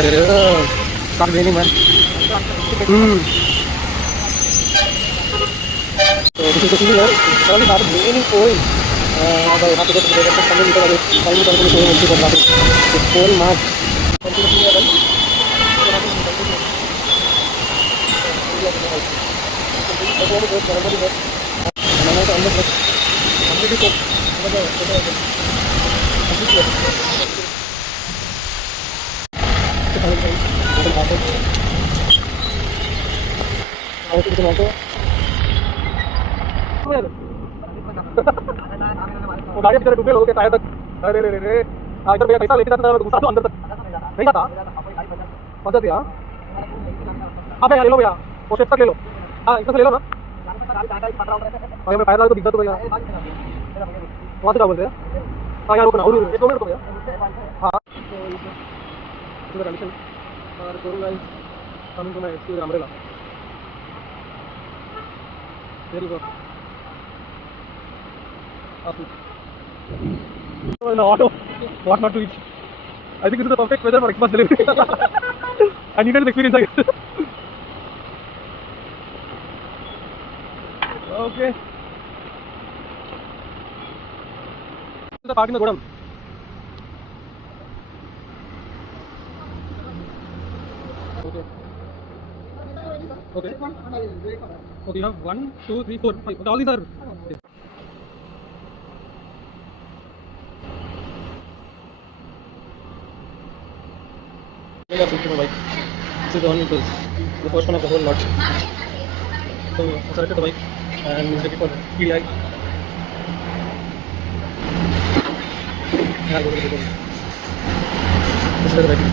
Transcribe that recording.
Start raining, man. So this is the feeling here. Suddenly started raining, pouring. I have to go to the rest of the meter. Time to go to the bathroom. It's pouring mad. गाड़ी बेचारे डूबे लोगों के tyre तक। अरे रे रे रे इधर भैया पैसा लेके जाता था घुसा दो अंदर तक नहीं जाता पहुंचा दिया। हाँ भैया ले लो भैया वो शेप तक ले लो। हाँ इसमें से ले लो ना। अगर मैं टायर डाल तो दिक्कत तो भैया वहाँ से क्या बोलते हैं। हाँ यार रुकना और 1-2 मिनट रुको भैया। हाँ कंडीशन और करूँगा coming to my excuse umbrella very good. In the auto, what not to eat. I think this is the perfect weather for Xmas delivery. I needed the experience, I guess. Okay. This is the park in the Godam. Okay. Okay. Okay, you have 1, 2, 3, 4, 5. All these are. I got my bike. This is the one which was the first one of the whole lot. So I selected the bike and take it for PDI. And I'll go to the bike. This is the bike.